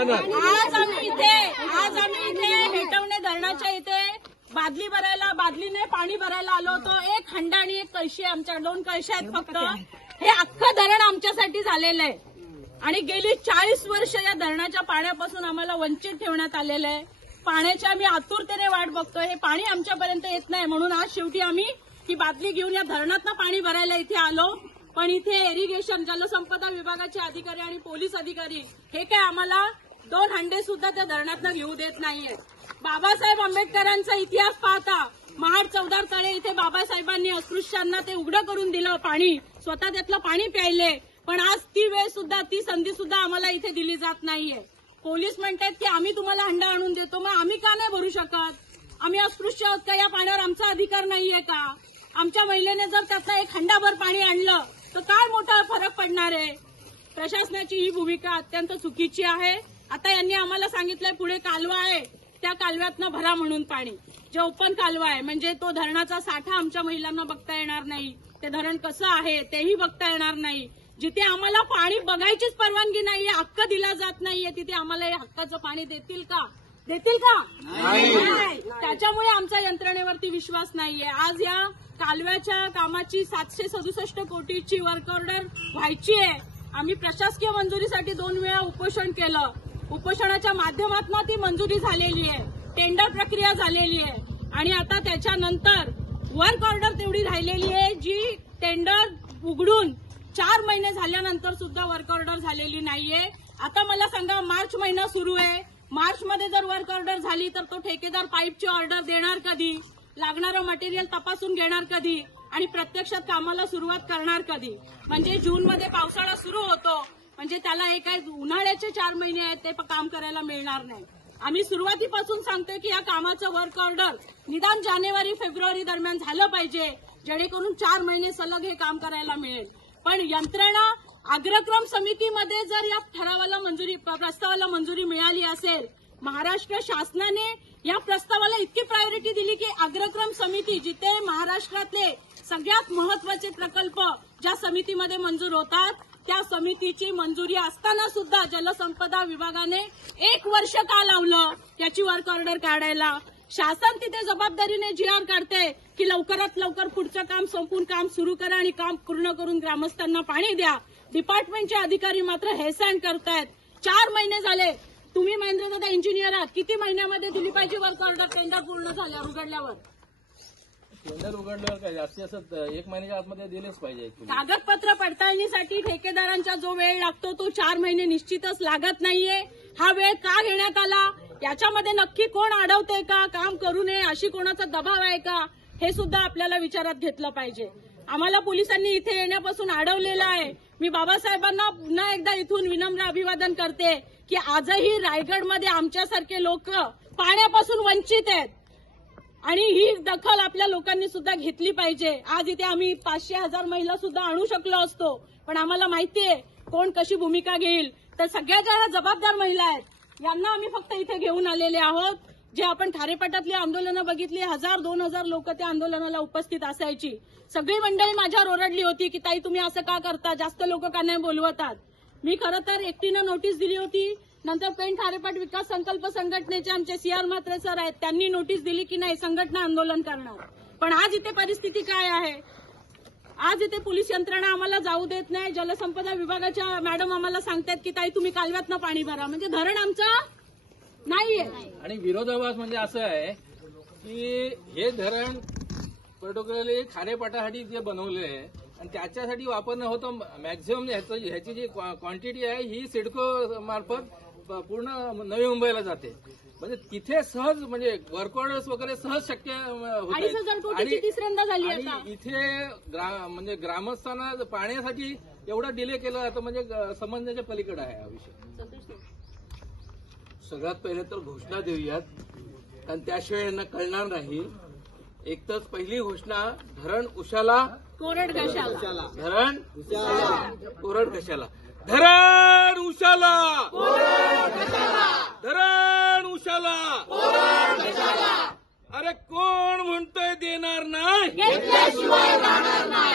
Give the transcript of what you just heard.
जाणार। आज आम्ही इथे हेटवणे धरणाच्या इथे बादलीने पाणी भरायला आलो होतो। एक हंडा आणि एक कळशी, आमच्या 2 कळशी आहेत फक्त। हे अख्खं धरण आमच्यासाठी झालेलं आहे आणि गेली 40 वर्ष या धरणाच्या पाण्यापासून आम्हाला वंचित ठेवण्यात आलेलं आहे। पाण्याची आम्ही आतुरतेने वाट बघतोय, हे पाणी आमच्यापर्यंत येत नाही म्हणून आज शेवटी आम्ही ही बादली घेऊन या धरणातनं पाणी भरायला इथे आलो। पण इथे इरिगेशन, जलसंपदा विभागाचे अधिकारी आणि पोलीस अधिकारी हे काय आम्हाला 2 हंडे सुद्धा त्या धरणातनं घेऊ देत नाहीये। बाबासाहेब आंबेडकरांचा इतिहास पाहता महाड चौदार तळे इथे बाबासाहेबांनी अस्पृश्यांना ते उघडं करून दिलं पाणी, स्वतः त्यातलं पाणी प्यायले, पण आज ती वेळ सुद्धा, ती संधी सुद्धा आम्हाला इथे दिली जात नाहीये। पोलीस म्हणतात की आम्ही तुम्हाला हंडा आणून देतो, मग आम्ही का नाही भरू शकत? आम्ही अस्पृश्य आहोत का? या पाण्यावर आमचा अधिकार नाहीये का? आमच्या महिलेने जर त्यातलं एक हंडाभर पाणी आणलं तर काय मोठा फरक पडणार आहे? प्रशासनाची ही भूमिका अत्यंत चुकीची आहे। आता यांनी आम्हाला सांगितलंय पुढे कालवा आहे, त्या कालव्यातनं भरा म्हणून पाणी, जे ओपन कालवा आहे, म्हणजे तो धरणाचा साठा आमच्या महिलांना बघता येणार नाही, ते धरण कसं आहे तेही बघता येणार नाही। जिथे आम्हाला पाणी बघायचीच परवानगी नाहीये, हक्क दिला जात नाहीये, तिथे आम्हाला हे हक्काचं पाणी देतील का? नाही। त्याच्यामुळे आमचा यंत्रणेवरती विश्वास नाहीये। आज या कालव्याच्या कामाची 767 कोटीची वर्क ऑर्डर व्हायची आहे। आम्ही प्रशासकीय मंजुरीसाठी 2 वेळा उपोषण केलं, उपोषणाच्या माध्यमातून ती मंजुरी झालेली आहे, टेंडर प्रक्रिया झालेली आहे आणि आता त्याच्यानंतर वर्क ऑर्डर तेवढी राहिलेली आहे, जी टेंडर उघडून 4 महिने झाल्यानंतर सुद्धा वर्क ऑर्डर झालेली नाहीये। आता मला सांगा, मार्च महिना सुरू आहे, मार्चमध्ये जर वर्क ऑर्डर झाली तर तो ठेकेदार पाईपची ऑर्डर देणार कधी? लागणारं मटेरियल तपासून घेणार कधी? आणि प्रत्यक्षात कामाला सुरुवात करणार कधी? म्हणजे जूनमध्ये पावसाळा सुरू होतो, म्हणजे त्याला हे काय उन्हाळ्याचे 4 महिने आहेत ते काम करायला मिळणार नाही। आम्ही सुरुवातीपासून सांगतोय की या कामाचं वर्क ऑर्डर निदान जानेवारी फेब्रुवारी दरम्यान झालं पाहिजे, जेणेकरून 4 महिने सलग हे काम करायला मिळेल। पण यंत्रणा अग्रक्रम समितीमध्ये जर या प्रस्तावाला मंजुरी मिळाली असेल, महाराष्ट्र शासनाने या प्रस्तावाला इतकी प्रायोरिटी दिली की अग्रक्रम समिती, जिथे महाराष्ट्रातले सगळ्यात महत्वाचे प्रकल्प ज्या समितीमध्ये मंजूर होतात, त्या समितीची मंजुरी असताना सुद्धा जलसंपदा विभागाने 1 वर्ष का लावलं त्याची वर्क ऑर्डर काढायला? शासन तिथे जबाबदारीने GR काढते की लवकरात लवकर पुढचं काम संपून काम सुरू करा आणि काम पूर्ण करून ग्रामस्थांना पाणी द्या। डिपार्टमेंटचे अधिकारी मात्र हेळसांड करतायत। 4 महिने झाले, तुम्ही महेंद्रदादा इंजिनियर आहात, किती महिन्यामध्ये दिली पाहिजे वर्क ऑर्डर टेंडर पूर्ण झाल्यावर उघडल्यावर? टेंडर उघडल्यावर काय जास्तीत जास्त 1 महिन्याच्या आतमध्ये दिलेच पाहिजे। कागदपत्र पडताळणीसाठी ठेकेदारांचा जो वेळ लागतो तो 4 महिने निश्चितच लागत नाहीये। हा वेळ का घेण्यात आला? याच्यामध्ये नक्की कोण अडवते का? काम करू नये अशी कोणाचा दबाव आहे का? हे सुद्धा आपल्याला विचारात घेतलं पाहिजे। आम्हाला पोलिसांनी इथे येण्यापासून अडवलेलं आहे। मी बाबासाहेबांना पुन्हा एकदा इथून विनम्र अभिवादन करते की आजही रायगडमध्ये आमच्यासारखे लोक पाण्यापासून वंचित आहेत आणि ही दखल आपल्या लोकांनी सुद्धा घेतली पाहिजे। आज इथे आम्ही 500,000 महिला सुद्धा आणू शकलो असतो, पण आम्हाला माहितीये कोण कशी भूमिका घेईल, तर सगळ्या ज्या जबाबदार महिला आहेत यांना आम्ही फक्त इथे घेऊन आलेले आहोत। जे आपण खारेपाटातली आंदोलनं बघितली, 1000-2000 लोक त्या आंदोलनाला उपस्थित असायची, सगळी मंडळी माझ्यावर ओरडली होती की ताई तुम्ही असं का करता, जास्त लोक का नाही बोलवतात? मी खरं तर एकटीनं नोटीस दिली होती, नंतर पेण खारेपाट विकास संकल्प संघटनेचे आमचे CR म्हात्रे सर आहेत, त्यांनी नोटीस दिली की नाही संघटना आंदोलन करणार। पण आज इथे परिस्थिती काय आहे? आज इथे पोलीस यंत्रणा आम्हाला जाऊ देत नाही, जलसंपदा विभागाच्या मॅडम आम्हाला सांगतात की ताई तुम्ही कालव्यातनं पाणी भरा, म्हणजे धरण आमचं नाहीये। आणि विरोधाभास म्हणजे असं आहे की हे धरण पर्टिक्युलरली खारेपाटासाठी जे बनवलं आहे आणि त्याच्यासाठी वापरणं होतं, मॅक्झिमम ह्याची जी क्वांटिटी आहे ही सिडको मार्फत पूर्ण नवी मुंबईला जाते, म्हणजे तिथे सहज म्हणजे वर्क ऑर्डर्स वगैरे सहज शक्य होत आणि तिसऱ्यांदा झाली आणि इथे म्हणजे ग्रामस्थांना पाण्यासाठी एवढा डिले केला जातं, म्हणजे समजण्याच्या पलीकडे आहे हा विषय। सगळ्यात पहिले तर घोषणा देऊयात, कारण त्याशिवाय यांना कळणार नाही। एकच पहिली घोषणा, धरण उशाला कोरड घशाला, धरण कोरड घशाला, धरण उशाला, धरण उशाला। अरे कोण म्हणतोय देणार नाही?